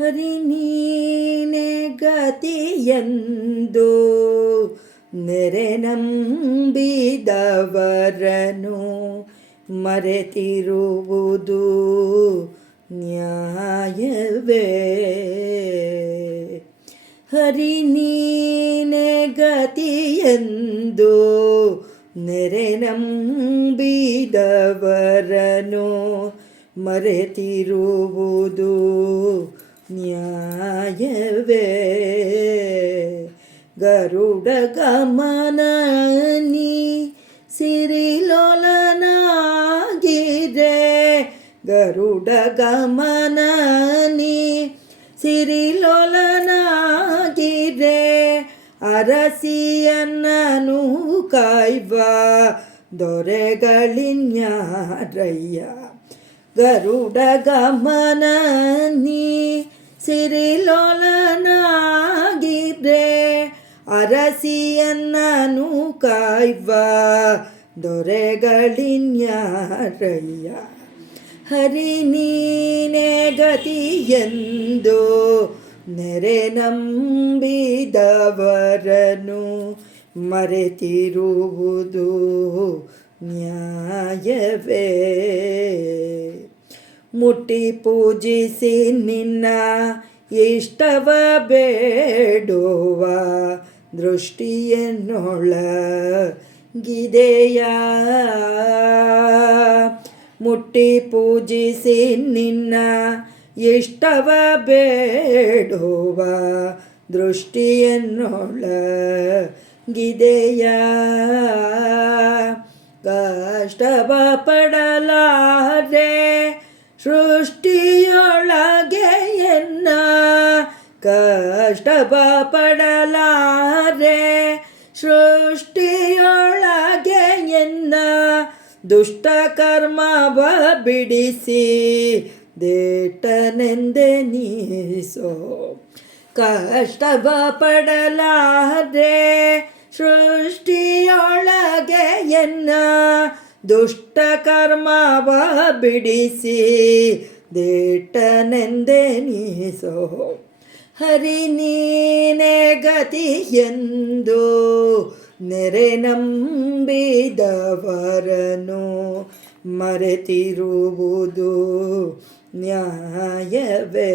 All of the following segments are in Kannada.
ಹರಿ ನೀನೆ ಗತಿಯೆಂದು ನೆರೆ ನಂಬಿದವರನು ಮರೆತಿರುವುದು ನ್ಯಾಯವೇ. ಹರಿ ನೀನೆ ಗತಿಯೆಂದು ನೆರೆ ನಂಬಿದವರನು ಮರೆತಿರುವುದು ನ್ಯಾಯವೇ. ಗರುಡ ಗಮನ ನೀ ಸಿರಿಲೋಲನಾಗಿರೆ, ಗರುಡ ಗಮನ ನೀ ಸಿರಿಲೋಲನಾಗಿರೆ, ಅರಸಿಯನ್ನನು ಕಾಯ್ವ ದೊರೆಗಳಿನ್ಯಾರಯ್ಯ. ಗರುಡ ಗಮನ ನೀ ಸಿರಿಲೋಲನಾಗಿರೆ, ಅರಸಿಯನ್ನನು ಕಾಯ್ವ ದೊರೆಗಳಿನ್ಯಾರಯ್ಯ. ಹರಿ ನೀನೆ ಗತಿಯೆಂದು ನೆರೆ ನಂಬಿದವರನು ಮರೆತಿರುವುದು ನ್ಯಾಯವೇ. ಮುಟ್ಟಿ ಪೂಜಿಸಿ ನಿನ್ನ ಇಷ್ಟವ ಬೇಡುವ ದೃಷ್ಟಿಯನ್ನೊಳಗಿದೆಯ. ಮುಟ್ಟಿ ಪೂಜಿಸಿ ನಿನ್ನ ಇಷ್ಟವ ಬೇಡುವ ದೃಷ್ಟಿಯನ್ನೊಳಗಿದೆಯ. ಕಷ್ಟವ ಪಡಲಾರೆ ಸೃಷ್ಟಿಯೊಳಗೆ ಎನ್ನ, ಕಷ್ಟವ ಪಡಲಾರೆ ಸೃಷ್ಟಿಯೊಳಗೆ ಎನ್ನ, ದುಷ್ಟ ಕರ್ಮವ ಬಿಡಿಸಿ ದೇಟನೆಂದೆನಿಸೋ. ಕಷ್ಟವ ಪಡಲಾರೆ ಸೃಷ್ಟಿಯೊಳಗೆ ಎನ್ನ, ದುಷ್ಟ ಕರ್ಮವ ಬಿಡಿಸಿ ದೇಟನೆಂದೆನಿಸೋ. ಹರಿ ನೀನೆ ಗತಿಯೆಂದು ನೆರೆ ನಂಬಿದವರನು ಮರೆತಿರುವುದು ನ್ಯಾಯವೇ.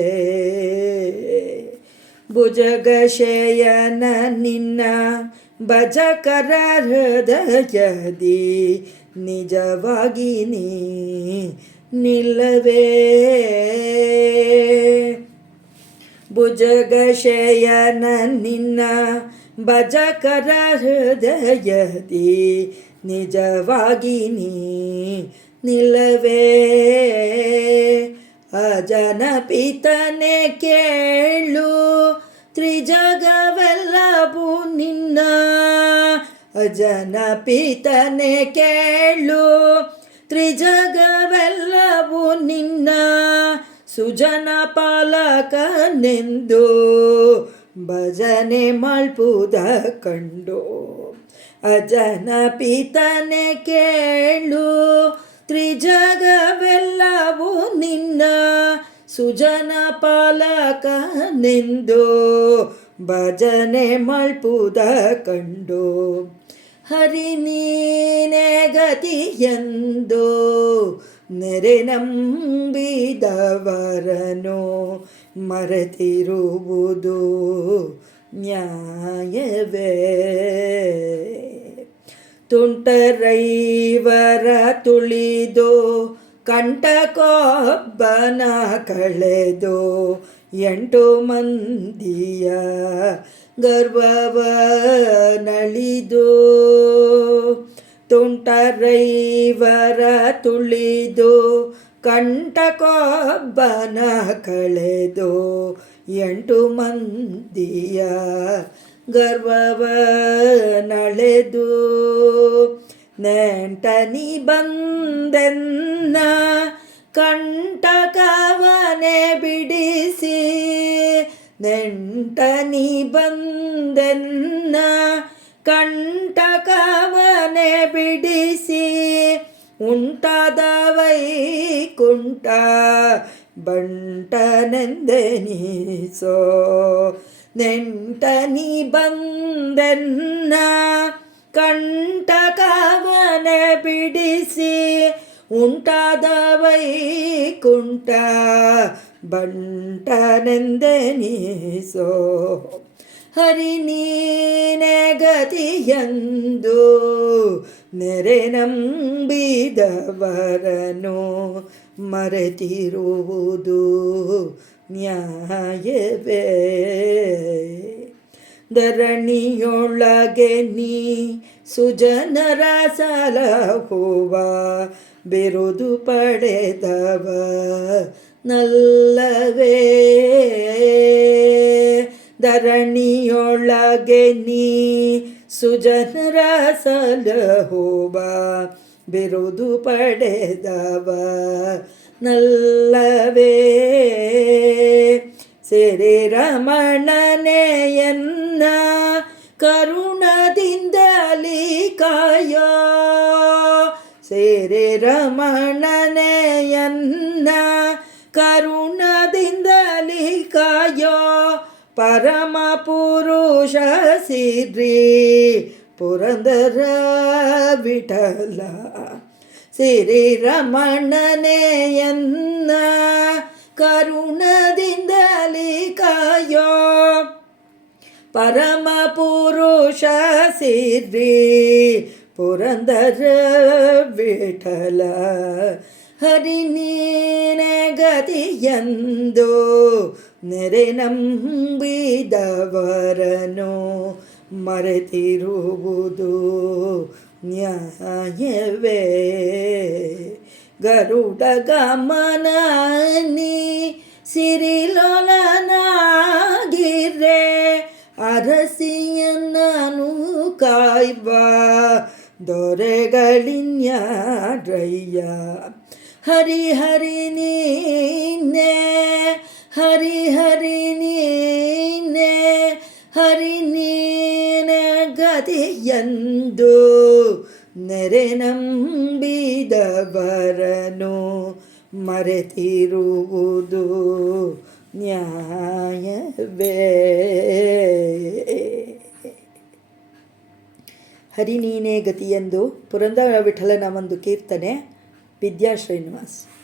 ಭುಜಗಶಯನ ನಿನ್ನ ಭಜಕರ ಹೃದಯದಿ ನಿಜವಾಗಿ ನೀ ನಿಲ್ಲವೇ. ಭುಜಗಶಯನ ನಿನ್ನ ಭಜಕರ ಹೃದಯದಿ ನಿಜವಾಗಿ ನೀ ನಿಲ್ಲವೇ. ಅಜನ ಪಿತನೆ ಕೇಳು ತ್ರಿಜಗವೆಲ್ಲವೂ ನಿನ್ನ, ಅಜನ ಪಿತನೆ ಕೇಳು ತ್ರಿಜಗವೆಲ್ಲವೂ ನಿನ್ನ, ಸುಜನ ಪಾಲಕನೆಂದು ಭಜನೆ ಮಲ್ಪುದ ಕಂಡು. ಅಜನ ಪಿತನೆ ಕೇಳು ತ್ರಿಜಗವೆಲ್ಲವೂ ನಿನ್ನ, ಸುಜನ ಪಾಲಕನೆಂದು ಭಜನೆ ಮಲ್ಪುದ ಕಂಡು. ಹರಿ ನೀನೆ ಗತಿಯೆಂದು ನೆರೆ ನಂಬಿದವರನು ಮರೆತಿರುವುದು ನ್ಯಾಯವೇ. ತುಂಟರೈವರ ತುಳಿದು ಕಂಟಕೊಬ್ಬನ ಕಳೆದು 8 ಮಂದಿಯ ಗರ್ವವ ನಳಿದು. ತುಂಟರೈವರ ತುಳಿದು ಕಂಟಕೊಬ್ಬನ ಕಳೆದು 8 ಮಂದಿಯ ಗರ್ವವ ನಳೆದು. ನೆಂಟನಿ ಬಂದೆನ್ನ ಕಂಟಕವನೆ ಬಿಡಿಸಿ, ನೆಂಟನಿ ಬಂದೆನ್ನ ಕಂಟಕವನೆ ಬಿಡಿಸಿ, ಉಂಟಾದ ವೈಕುಂಠ ಬಂಟನೆಂದೆನಿಸೋ. ನೆಂಟನಿ ಬಂದೆನ್ನ ಕಂಟಕವನೆ ಬಿಡಿಸಿ ಉಂಟಾದ ವೈಕುಂಠ ಬಂಟನೆಂದೆನಿಸೋ. ಹರಿ ನೀನೆ ಗತಿಯೆಂದು ನೆರೆ ನಂಬಿದವರನು ಮರೆತಿರುವುದು ನ್ಯಾಯವೇ. ಧರಣಿಯೊಳಗೆ ನೀ ಸುಜನರ ಸಲಹುವ ಬಿರುದು ಪಡೆದವ ನಲ್ಲವೇ. ಧರಣಿಯೊಳಗೆ ನೀ ಸುಜನರ ಸಲಹುವ ಬಿರುದು ಪಡೆದವ ನಲ್ಲವೇ. ಸಿರಿ ರಮಣನೆಯನ್ನ ಕರುಣದಿಂದಲಿ ಕಾಯೋ. ಸಿರಿ ರಮಣನೆಯನ್ನ ಕರುಣದಿಂದಲಿ ಕಾಯೋ. ಪರಮ ಪುರುಷ ಸಿರಿ ಪುರಂದರ ವಿಠಲ. ಸಿರಿ ರಮಣನೆಯನ್ನ ಕರುಣದಿಂದಲಿ ಕಾಯೋ. ಪರಮ ಪುರುಷ ಸಿರಿ ಪುರಂದರ ವಿಠಲ. ಹರಿ ನೀನೆ ಗತಿಯೆಂದು ನೆರೆ ನಂಬಿದವರನು ಮರೆತಿರುವುದು ನ್ಯಾಯವೇ. ಗರುಡ ಗಮನ ನೀ ಸಿರಿಲೋಲನಾಗಿರೆ ಅರಸಿಯನ್ನನು ಕಾಯ್ವ ದೊರೆಗಳಿನ್ಯಾರಯ್ಯ. ಹರಿ ಹರಿ ನೀನೆ ಹರಿ ಹರಿ ನೀನೆ ಹರಿ ನೀನೆ ಗತಿಯೆಂದು ನೆರೆ ನಂಬಿದವರನು ಮರೆತಿರುವುದು ನ್ಯಾಯವೇ. ಹರಿ ನೀನೇ ಗತಿಯೆಂದು ಪುರಂದರ ವಿಠಲನ ಒಂದು ಕೀರ್ತನೆ. ವಿದ್ಯಾ ಶ್ರೀನಿವಾಸ್.